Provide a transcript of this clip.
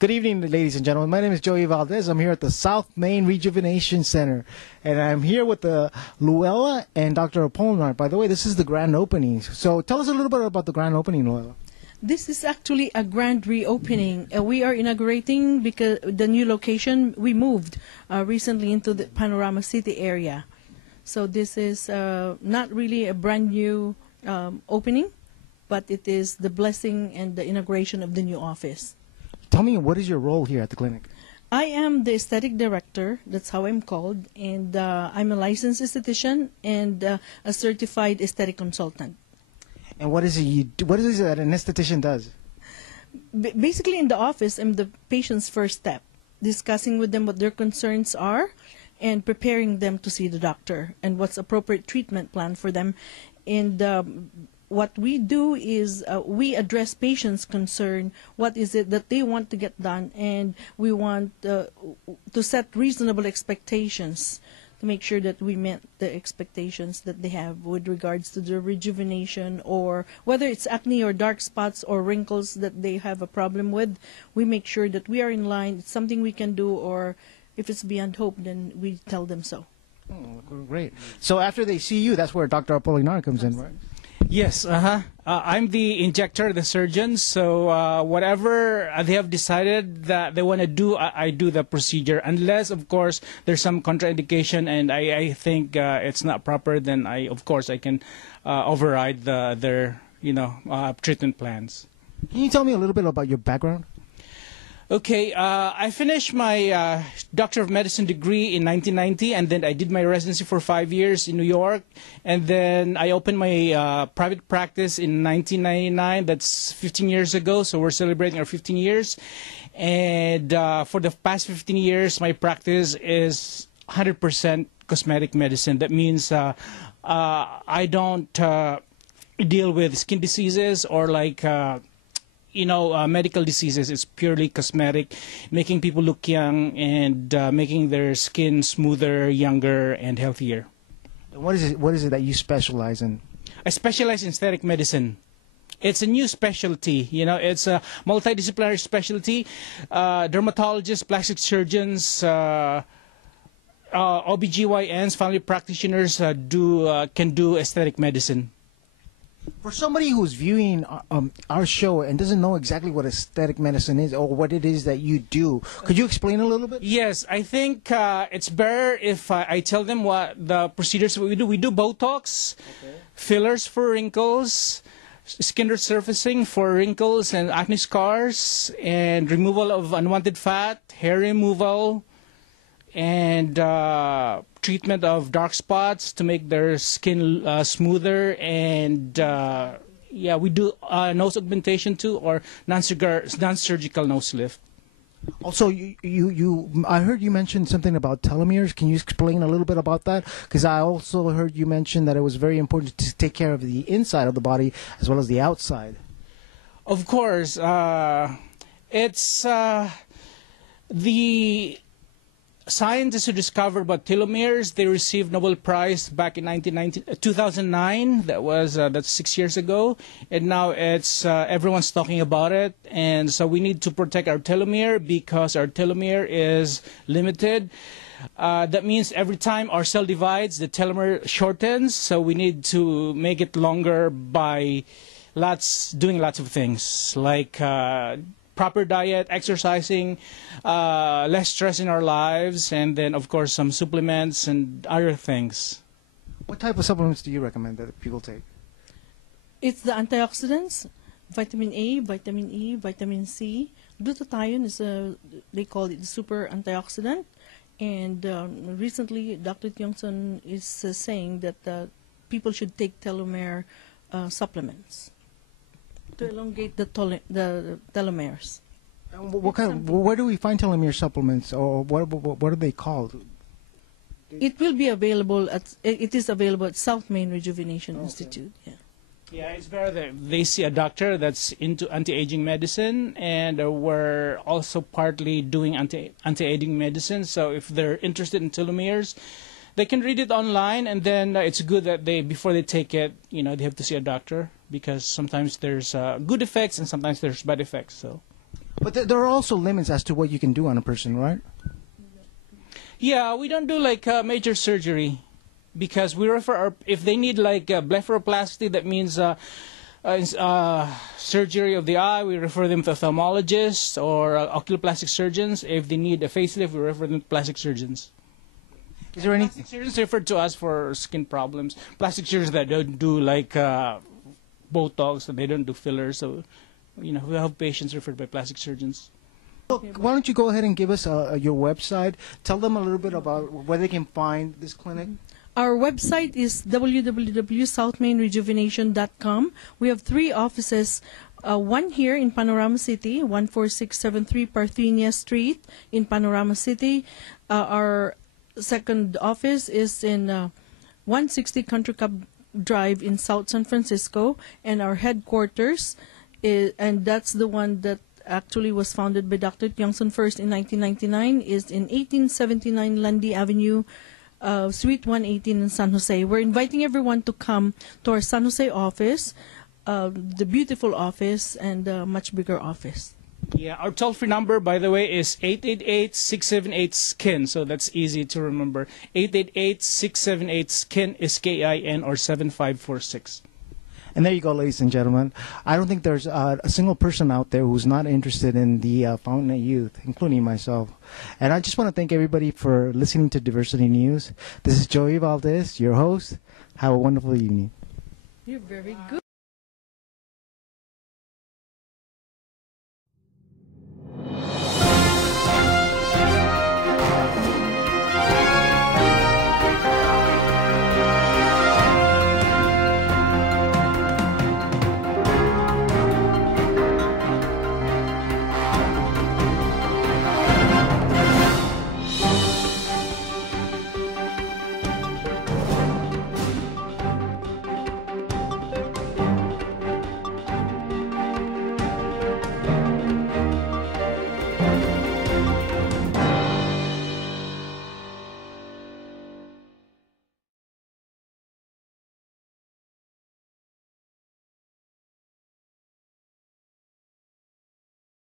Good evening, ladies and gentlemen. My name is Joey Valdez. I'm here at the SouthMain Rejuvenation Center, and I'm here with the Louella and Dr. Apolinar. By the way, this is the grand opening. So tell us a little bit about the grand opening, Louella. This is actually a grand reopening. We are inaugurating because the new location, we moved recently into the Panorama City area. So this is not really a brand new opening, but it is the blessing and the inauguration of the new office. Tell me, what is your role here at the clinic? I am the aesthetic director, that's how I'm called, and I'm a licensed esthetician and a certified aesthetic consultant. And what is it that an esthetician does? Basically, in the office, I'm the patient's first step, discussing with them what their concerns are and preparing them to see the doctor and what's appropriate treatment plan for them. And what we do is we address patients' concern, what is it that they want to get done, and we want to set reasonable expectations to make sure that we met the expectations that they have with regards to the rejuvenation, or whether it's acne or dark spots or wrinkles that they have a problem with. We make sure that we are in line, it's something we can do, or if it's beyond hope, then we tell them so. Oh, great. So after they see you, that's where Dr. Apolinar comes in, right? Yes, I'm the injector, the surgeon, so whatever they have decided that they want to do, I do the procedure. Unless, of course, there's some contraindication and I think it's not proper, then of course, I can override their treatment plans. Can you tell me a little bit about your background? Okay, I finished my Doctor of Medicine degree in 1990, and then I did my residency for 5 years in New York, and then I opened my private practice in 1999. That's 15 years ago, so we're celebrating our 15 years. And for the past 15 years, my practice is 100% cosmetic medicine. That means I don't deal with skin diseases or like medical diseases. Is purely cosmetic, making people look young and making their skin smoother, younger, and healthier. And what is it that you specialize in? I specialize in aesthetic medicine. It's a new specialty, it's a multidisciplinary specialty. Dermatologists, plastic surgeons, OBGYNs, family practitioners can do aesthetic medicine. For somebody who's viewing our show and doesn't know exactly what aesthetic medicine is or what it is that you do, could you explain a little bit? Yes, I think it's better if I tell them what the procedures we do. We do Botox, fillers for wrinkles, skin resurfacing for wrinkles and acne scars, and removal of unwanted fat, hair removal, and treatment of dark spots to make their skin smoother, and we do nose augmentation too, or non-surgical nose lift. Also, I heard you mention something about telomeres. Can you explain a little bit about that? Because I also heard you mention that it was very important to take care of the inside of the body as well as the outside. Of course, it's the scientists who discovered about telomeres. They received Nobel Prize back in 2009. That's 6 years ago, and now it's everyone's talking about it. And so we need to protect our telomere because our telomere is limited. That means every time our cell divides, the telomere shortens. So we need to make it longer by doing lots of things like proper diet, exercising, less stress in our lives, and then, of course, some supplements and other things. What type of supplements do you recommend that people take? It's the antioxidants, vitamin A, vitamin E, vitamin C. Glutathione is they call it the super antioxidant. And recently, Dr.Tiongson is saying that people should take telomere supplements to elongate the telomeres. Where do we find telomere supplements, or what are they called? It will be available it is available at SouthMain Rejuvenation Institute. Yeah, it's better that they see a doctor that's into anti-aging medicine, and we're also partly doing anti-aging medicine. So if they're interested in telomeres, they can read it online, and then it's good that before they take it, they have to see a doctor, because sometimes there's good effects and sometimes there's bad effects. So But there are also limits as to what you can do on a person, right? Yeah, we don't do like major surgery because we refer if they need like blepharoplasty, that means surgery of the eye, we refer them to ophthalmologists or oculoplastic surgeons. If they need a facelift, we refer them to plastic surgeons. Is there any Plastic surgeons refer to us for skin problems. Plastic surgeons that don't do like Botox, that they don't do fillers. So, we have patients referred by plastic surgeons. Look, why don't you go ahead and give us your website? Tell them a little bit about where they can find this clinic. Our website is www.southmainrejuvenation.com. We have 3 offices, one here in Panorama City, 14673 Parthenia Street in Panorama City. Our second office is in 160 Country Club Drive in South San Francisco, and our headquarters and that's the one that actually was founded by Dr. Tiongson first in 1999, is in 1879 Lundy Avenue, Suite 118 in San Jose. We're inviting everyone to come to our San Jose office, the beautiful office, and much bigger office. Yeah, our toll-free number, by the way, is 888-678-SKIN, so that's easy to remember. 888-678-SKIN is KIN or 7546. And there you go, ladies and gentlemen. I don't think there's a single person out there who's not interested in the Fountain of Youth, including myself. And I just want to thank everybody for listening to Diversity News. This is Joey Valdez, your host. Have a wonderful evening. You're very good.